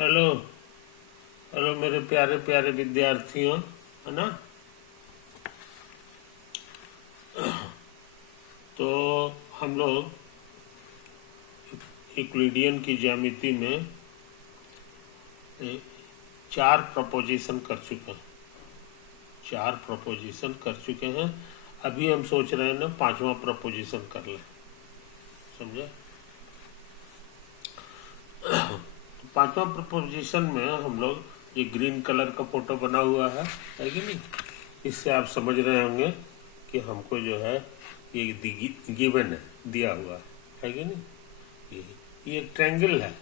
Hello. Hello मेरे प्यारे प्यारे विद्यार्थियों, है ना। तो हम लोग यूक्लिडियन की ज्यामिति में 4 प्रपोजिशन कर चुके हैं। 4 प्रपोजिशन कर चुके हैं। अभी हम सोच रहे हैं ना 5वां प्रपोजिशन कर लें, समझे। 5वां प्रपोजिशन में हम लोग ये ग्रीन कलर का फोटो बना हुआ है कि नहीं। इससे आप समझ रहे होंगे कि हमको जो है ये गिवन है, दिया हुआ है कि नहीं। ये एक ट्रायंगल है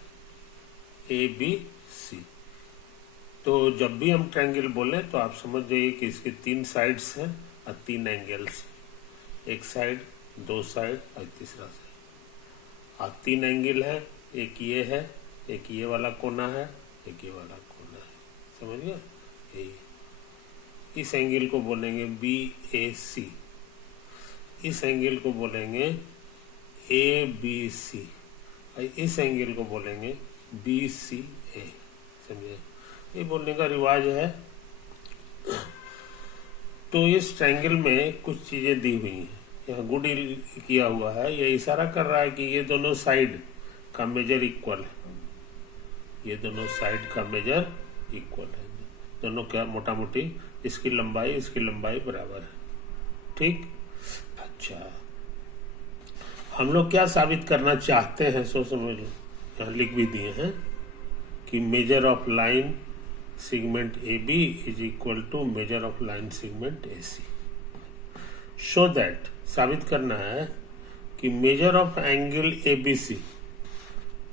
ABC। तो जब भी हम ट्रायंगल बोले तो आप समझ जाइए कि इसके 3 साइड्स हैं और 3 एंगल्स। एक साइड, 2 साइड और तीसरा साइड और 3 एंगल है। एक ये है, एक ये वाला कोना है, एक ये वाला कोना है, समझ गया। यही इस एंगल को बोलेंगे BAC, इस एंगल को बोलेंगे ABC और इस एंगल को बोलेंगे BCA, समझे। ये बोलने का रिवाज है। तो इस ट्रायंगल में कुछ चीजें दी हुई हैं। यहाँ गुड किया हुआ है, ये इशारा कर रहा है कि ये दोनों साइड का मेजर इक्वल है। ये दोनों साइड का मेजर इक्वल है। दोनों क्या मोटा मोटी इसकी लंबाई बराबर है, ठीक। अच्छा, हम लोग क्या साबित करना चाहते हैं सो समझ लो। यहाँ लिख भी दिए हैं कि measure of line segment AB is equal to measure of line segment AC। Show that, साबित करना है कि measure of angle ABC,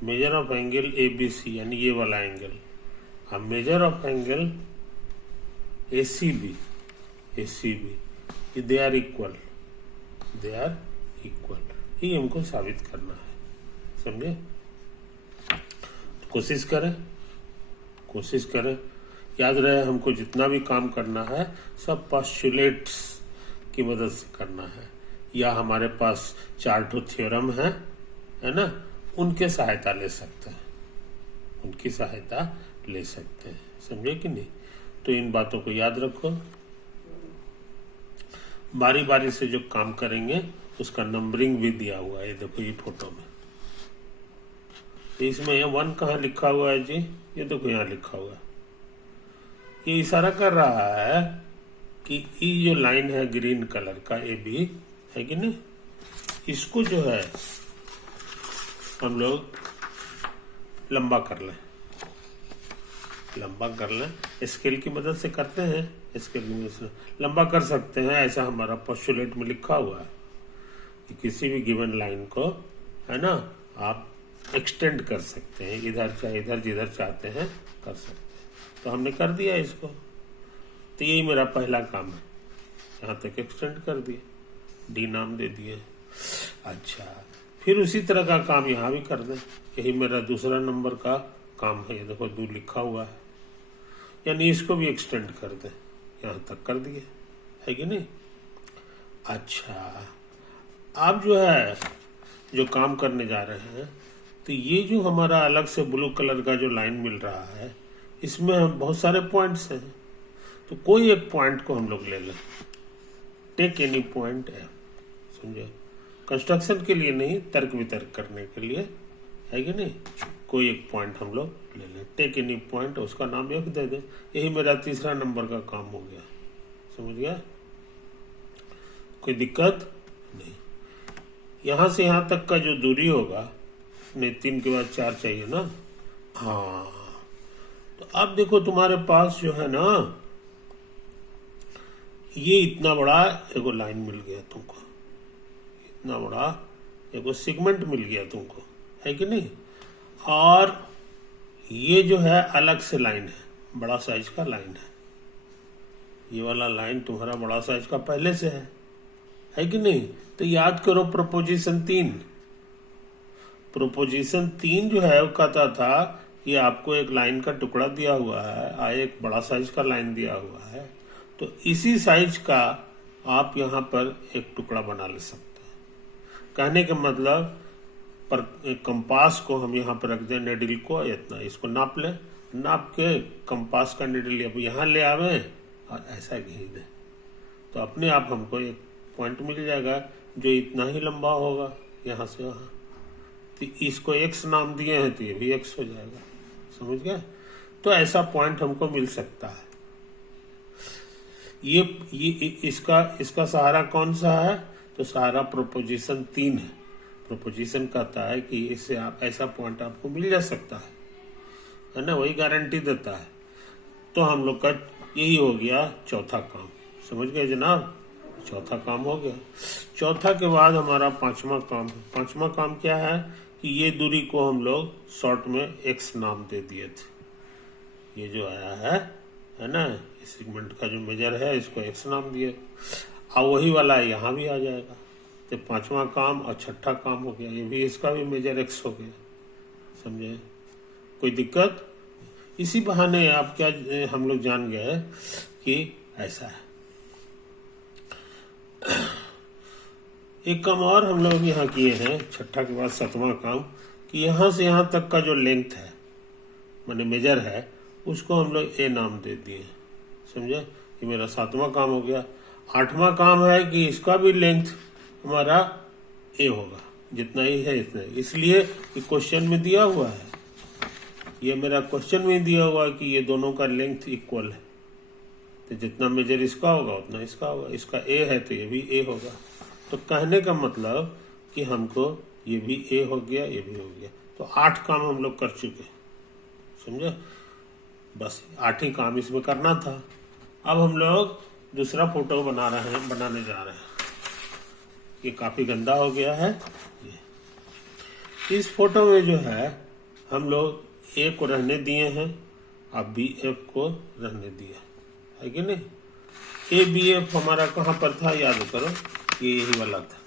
measure of angle ABC यानी ये वाला एंगल, और measure of angle ACB they are equal, ये हमको साबित करना है, समझे। कोशिश करें। याद रहे, हमको जितना भी काम करना है सब पोस्टुलेट्स की मदद से करना है, या हमारे पास 4 थ्योरम है ना, उनके सहायता ले सकते हैं, समझे कि नहीं। तो इन बातों को याद रखो। बारी बारी से जो काम करेंगे उसका नंबरिंग भी दिया हुआ है। ये देखो ये फोटो में, इसमें 1 कहाँ लिखा हुआ है जी, ये देखो यहाँ लिखा हुआ है। ये इशारा कर रहा है कि ये जो लाइन है ग्रीन कलर का AB है कि नहीं, इसको जो है हम लोग लंबा कर लें। स्केल की मदद से करते हैं, स्केल की मदद से लंबा कर सकते हैं। ऐसा हमारा पोस्टुलेट में लिखा हुआ है कि किसी भी गिवन लाइन को, है ना, आप एक्सटेंड कर सकते हैं, इधर चाहे इधर, जिधर चाहते हैं कर सकते हैं। तो हमने कर दिया इसको। तो यही मेरा पहला काम है, यहाँ तक एक्सटेंड कर दिए, D नाम दे दिए। अच्छा, फिर उसी तरह का काम यहाँ भी कर दें। यही मेरा दूसरा नंबर का काम है। ये देखो 2 लिखा हुआ है, यानी इसको भी एक्सटेंड कर दें, यहाँ तक कर दिए, है कि नहीं। अच्छा, आप जो काम करने जा रहे हैं, तो ये जो हमारा अलग से ब्लू कलर का जो लाइन मिल रहा है, इसमें बहुत सारे पॉइंट्स हैं। तो कोई एक पॉइंट को हम लोग ले लें, टेक एनी पॉइंट है, समझे। कंस्ट्रक्शन के लिए नहीं, तर्क वितर्क करने के लिए, है कि नहीं। कोई एक पॉइंट हम लोग ले लें, टेक एनी पॉइंट, उसका नाम एक दे दें। यही मेरा तीसरा नंबर का काम हो गया, समझ गया। कोई दिक्कत नहीं। यहां से यहां तक का जो दूरी होगा, नहीं 3 के बाद 4 चाहिए ना। हाँ, तो अब देखो तुम्हारे पास जो है ना, ये इतना बड़ा एगो लाइन मिल गया तुमको, इतना बड़ा एगो सेगमेंट मिल गया तुमको, है कि नहीं। और ये जो है अलग से लाइन है, बड़ा साइज का लाइन है। ये वाला लाइन तुम्हारा बड़ा साइज का पहले से है कि नहीं। तो याद करो प्रपोजिशन 3 जो है वो कहता था कि आपको एक लाइन का टुकड़ा दिया हुआ है और एक बड़ा साइज का लाइन दिया हुआ है, तो इसी साइज का आप यहाँ पर एक टुकड़ा बना ले सकते हैं। कहने का मतलब, पर कंपास को हम यहाँ पर रख दें, नेडल को इतना, इसको नाप लें नाप के कंपास का नीडल अब यहाँ ले आवे और ऐसा खींच दें तो अपने आप हमको एक पॉइंट मिल जाएगा जो इतना ही लंबा होगा यहाँ से वहाँ। तो इसको एक्स नाम दिए हैं तो ये भी एक्स हो जाएगा, समझ गए। तो ऐसा पॉइंट हमको मिल सकता है। ये इसका सहारा कौन सा है? तो सहारा प्रोपोजिशन 3 है। प्रोपोजिशन कहता है कि इससे आप ऐसा पॉइंट आपको मिल जा सकता है ना, वही गारंटी देता है। तो हम लोग का यही हो गया चौथा काम, समझ गए जनाब। चौथा काम हो गया। चौथा के बाद हमारा पांचवा काम है। पांचवा काम क्या है कि ये दूरी को हम लोग शॉर्ट में एक्स नाम दे दिए थे। ये जो आया है ना, इस सेगमेंट का जो मेजर है इसको एक्स नाम दिए। अब वही वाला यहाँ भी आ जाएगा। तो पांचवा काम और छठा काम हो गया। ये भी इसका भी मेजर एक्स हो गया, समझे। कोई दिक्कत? इसी बहाने आप क्या हम लोग जान गए कि ऐसा है। एक काम और हम लोग यहाँ किए हैं, छठा के बाद सातवां काम, कि यहाँ से यहाँ तक का जो लेंथ है माने मेजर है उसको हम लोग ए नाम दे दिए, समझे। ये मेरा सातवां काम हो गया। आठवां काम है कि इसका भी लेंथ हमारा ए होगा, जितना ही है इतना ही। इसलिए कि क्वेश्चन में दिया हुआ है, ये मेरा क्वेश्चन में दिया हुआ है कि ये दोनों का लेंथ इक्वल है। तो जितना मेजर इसका होगा उतना इसका होगा। इसका ए है तो ये भी ए होगा। तो कहने का मतलब कि हमको ये भी ए हो गया, ये भी हो गया। तो 8 काम हम लोग कर चुके, समझे। बस 8 ही काम इसमें करना था। अब हम लोग दूसरा फोटो बनाने जा रहे हैं। ये काफी गंदा हो गया है। इस फोटो में जो है हम लोग ए को रहने दिए हैं, अब बी एफ को रहने दिया है कि नहीं। ए बी एफ हमारा कहाँ पर था याद करो, ये यही वाला था।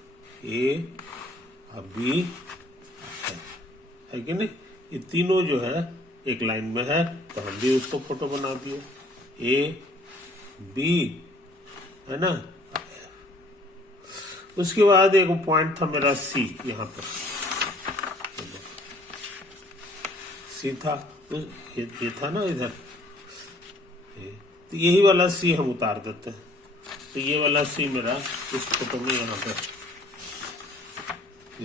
ए और बी है कि नहीं। ये तीनों जो है एक लाइन में है तो हम भी उसको फोटो बना दिए। ए बी है ना। उसके बाद एक पॉइंट था मेरा सी, यहाँ पर सी था, ये था ना इधर। तो यही वाला सी हम उतार देते हैं। तो ये वाला सी मेरा इस फोटो में यहाँ पे,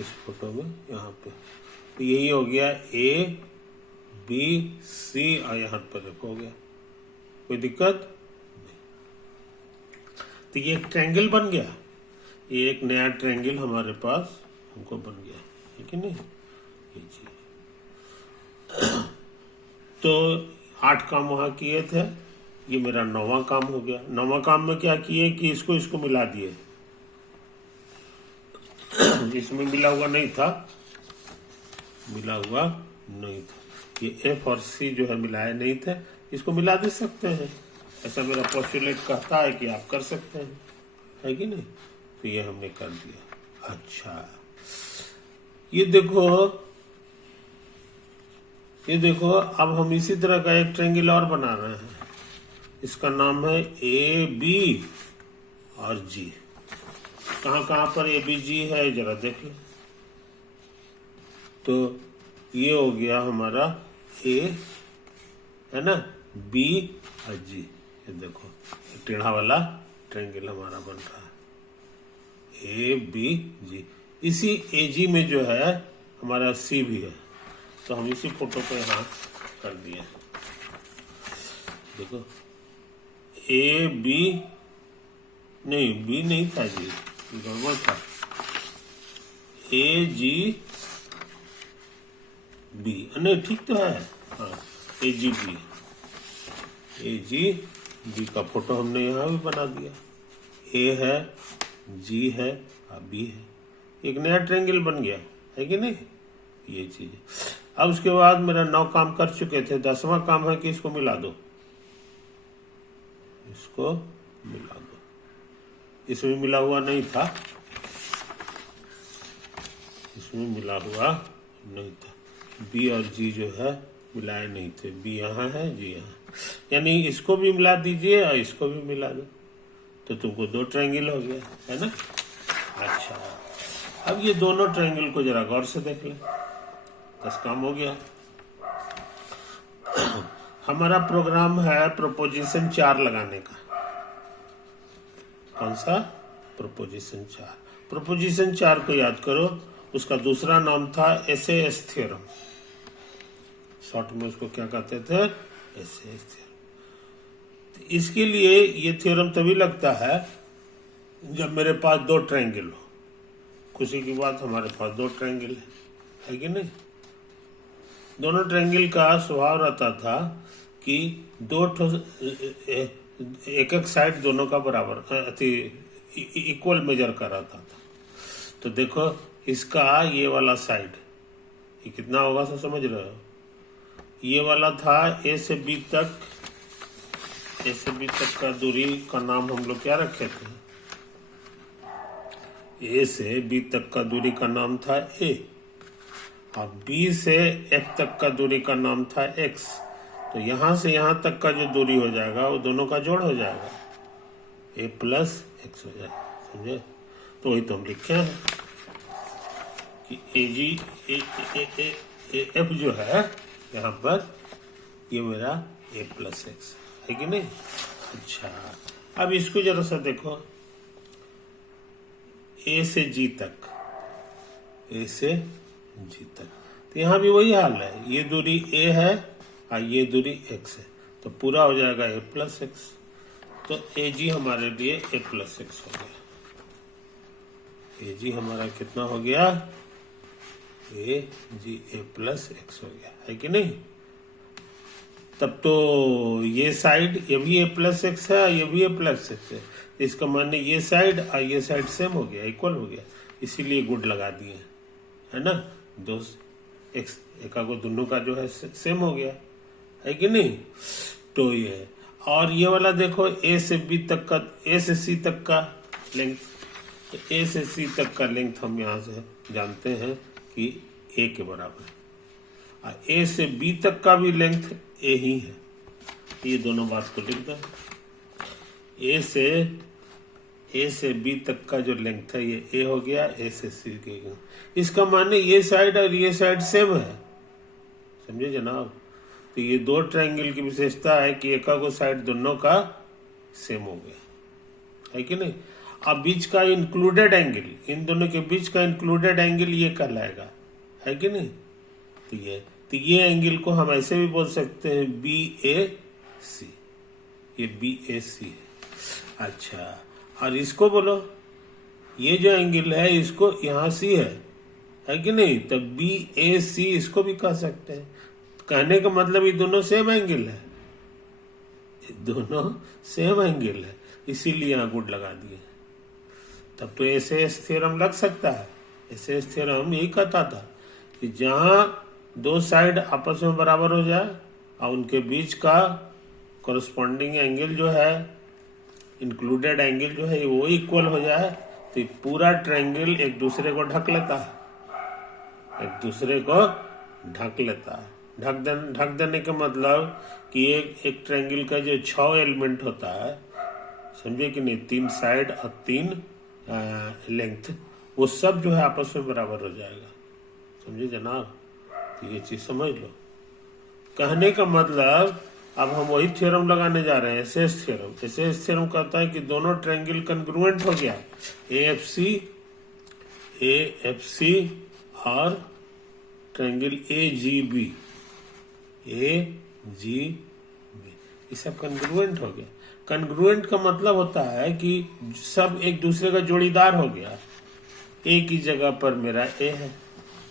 इस फोटो में यहाँ पे, तो यही हो गया ए बी सी और यहाँ पर हो गया। कोई दिक्कत नहीं। तो ये एक ट्रायंगल बन गया। ये एक नया ट्रायंगल हमारे पास हमको बन गया है कि नहीं। ये चीज तो 8 काम वहां किए थे। ये मेरा 9वां काम हो गया। 9वां काम में क्या किए कि इसको मिला दिए। इसमें मिला हुआ नहीं था, ये एफ और सी जो है मिलाए नहीं थे, इसको मिला दे सकते हैं। ऐसा मेरा पोस्टुलेट कहता है कि आप कर सकते हैं, है कि नहीं। तो ये हमने कर दिया। अच्छा, ये देखो अब हम इसी तरह का एक ट्रायंगल और बना रहे हैं। इसका नाम है ए बी और जी। कहाँ पर ए बी जी है जरा देख लो। तो ये हो गया हमारा ए है ना, बी और जी। ये देखो टेढ़ा वाला ट्रायंगल हमारा बन रहा है, ए बी जी। इसी ए जी में जो है हमारा सी भी है। तो हम इसी फोटो को यहाँ कर दिए। देखो ए बी नहीं, बी नहीं था जी, गड़बड़ था। ए जी बी नहीं, ठीक तो है। हाँ, ए जी बी, ए जी बी का फोटो हमने यहाँ भी बना दिया। ए है, जी है और बी है। एक नया ट्रायंगल बन गया, है कि नहीं। ये चीज। अब उसके बाद मेरा 9 काम कर चुके थे। 10वां काम है कि इसको मिला दो, इसको मिला दो। इसमें मिला हुआ नहीं था, इसमें मिला हुआ नहीं था। बी और जी जो है मिलाए नहीं थे। बी यहाँ है, जी यहाँ, यानी इसको भी मिला दीजिए और इसको भी मिला दो तो तुमको 2 ट्रायंगल हो गया, है ना। अच्छा, अब ये दोनों ट्रायंगल को जरा गौर से देख लें। 10 काम हो गया। हमारा प्रोग्राम है प्रोपोजिशन 4 लगाने का। कौन सा? प्रोपोजिशन 4। प्रोपोजिशन 4 को याद करो, उसका दूसरा नाम था एसएएस थ्योरम। शॉर्ट में उसको क्या कहते थे? SAS theorem. इसके लिए ये थ्योरम तभी लगता है जब मेरे पास दो ट्रायंगल हो। खुशी की बात, हमारे पास दो ट्रायंगल है कि नहीं? दोनों ट्रायंगल का स्वभाव रहता था कि एक एक साइड दोनों का बराबर इक्वल मेजर का रहता था। तो देखो, इसका ये वाला साइड ये कितना होगा, सब समझ रहे हो? ये वाला था ए से बी तक, ए से बी तक का दूरी का नाम हम लोग क्या रखे थे? ए से बी तक का दूरी का नाम था ए, और बी से एफ तक का दूरी का नाम था एक्स। तो यहां से यहां तक का जो दूरी हो जाएगा वो दोनों का जोड़ हो जाएगा, ए प्लस एक्स हो जाएगा। समझे? तो वही तो हम लिखे हैं कि ए जी ए एफ जो है यहाँ पर, ये मेरा ए प्लस एक्स है कि नहीं? अच्छा, अब इसको जरा सा देखो, ए से जी तक, ए से जी तक, तो यहाँ भी वही हाल है। ये दूरी ए है और ये दूरी एक्स है, तो पूरा हो जाएगा ए प्लस एक्स। तो ए जी हमारे लिए ए प्लस एक्स हो गया। ए जी हमारा कितना हो गया? ए जी ए प्लस एक्स हो गया, है कि नहीं? तब तो ये साइड, ये भी ए प्लस एक्स है, ये भी ए प्लस एक्स है। इसका माने ये साइड और ये साइड सेम हो गया, इक्वल हो गया, इसीलिए गुड लगा दिए, है ना? दो एक्स एका को दोनों का जो है सेम हो गया, है कि नहीं? तो ये, और ये वाला देखो, ए से बी तक का, ए से सी तक का लेंथ, तो ए से सी तक का लेंथ हम यहाँ से जानते हैं कि ए के बराबर है, और ए से बी तक का भी लेंथ ए ही है। ये दोनों बात को लिख दो। ए से बी तक का जो लेंथ है ये ए हो गया, ए से सी के, इसका माने ये साइड और ये साइड सेम है। समझे जनाब? तो ये दो ट्रायंगल की विशेषता है कि एका को साइड दोनों का सेम हो गया, है कि नहीं? अब बीच का इंक्लूडेड एंगल, इन दोनों के बीच का इंक्लूडेड एंगल ये कहलाएगा, है कि नहीं? तो ये एंगल को हम ऐसे भी बोल सकते हैं बी ए सी, ये बी ए सी है। अच्छा, और इसको बोलो, ये जो एंगल है इसको यहाँ सी है कि नहीं? तो बी ए सी इसको भी कह सकते हैं। कहने का मतलब ये दोनों सेम एंगल है, दोनों सेम एंगल है, इसीलिए यहाँ गुड लगा दिए। तब तो एसएएस थ्योरम लग सकता है। एसएएस थ्योरम यही कहता था कि जहां दो साइड आपस में बराबर हो जाए और उनके बीच का कॉरस्पॉन्डिंग एंगल जो है, इंक्लूडेड एंगल जो है, वो इक्वल हो जाए, तो पूरा ट्रायंगल एक दूसरे को ढक लेता है, एक दूसरे को ढक लेता है। ढक देने का मतलब कि एक ट्रायंगल का जो 6 एलिमेंट होता है, समझे कि नहीं? 3 साइड और 3 लेंथ, वो सब जो है आपस में बराबर हो जाएगा। समझे जनाब? तो ये चीज समझ लो। कहने का मतलब अब हम वही थ्योरम लगाने जा रहे हैं, एसएएस थ्योरम। एसएएस थ्योरम कहता है कि दोनों ट्रायंगल कन्ग्रुएंट हो गया, एएफसी और ट्रायंगल एजीबी, ये सब कन्ग्रुएंट हो गया। कन्ग्रुएंट का मतलब होता है कि सब एक दूसरे का जोड़ीदार हो गया। ए की जगह पर मेरा ए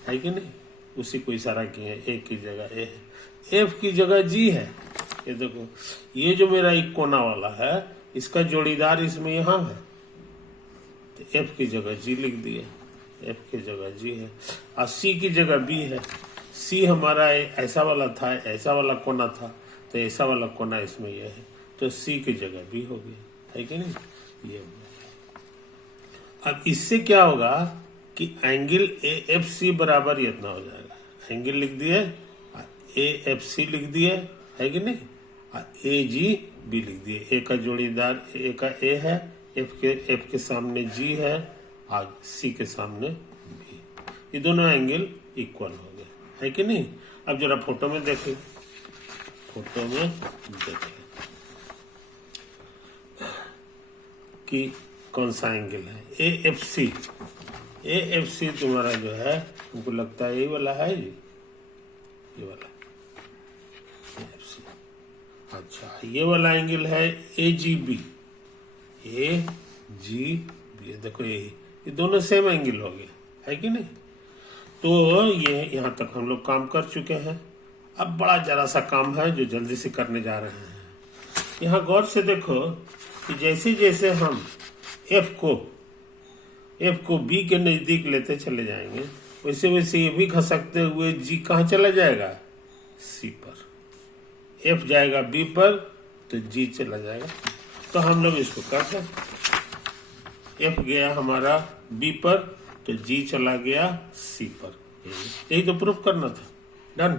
है कि नहीं? उसी को इशारा किए, ए की जगह ए है, एफ की जगह जी है। ये देखो, ये जो मेरा एक कोना वाला है, इसका जोड़ीदार इसमें यहाँ है, तो एफ की जगह जी लिख दिए, एफ की जगह जी है, और सी की जगह बी है। सी हमारा ऐसा वाला था, ऐसा वाला कोना था, तो ऐसा वाला कोना इसमें यह है, तो सी की जगह बी हो गया, है कि नहीं? ये हो गया। अब इससे क्या होगा कि एंगल ए एफ सी बराबर इतना हो जाएगा। एंगल लिख दिए, ए एफ सी लिख दिए, है कि नहीं? ए जी बी लिख दिए। ए का जोड़ीदार ए का ए है, एफ के सामने जी है और सी के सामने बी। ये दोनों एंगल इक्वल हो गए, है कि नहीं? अब जरा फोटो में देखें, फोटो में देखें कि कौन सा एंगल है। AFC तुम्हारा जो है हमको लगता है यही वाला है जी, ये वाला AFC। अच्छा, ये वाला एंगल है AGB। देखो ये दोनों सेम एंगल हो गया, है कि नहीं। तो ये यहाँ तक हम लोग काम कर चुके हैं। अब बड़ा जरा सा काम है जो जल्दी से करने जा रहे हैं। यहाँ गौर से देखो कि जैसे जैसे हम F को B के नजदीक लेते चले जाएंगे, वैसे वैसे ये भी खसकते हुए G कहाँ चला जाएगा, C पर। F जाएगा B पर तो G चला जाएगा। तो हम लोग इसको करते हैं, F गया हमारा B पर तो G चला गया C पर। यही तो प्रूफ करना था। डन।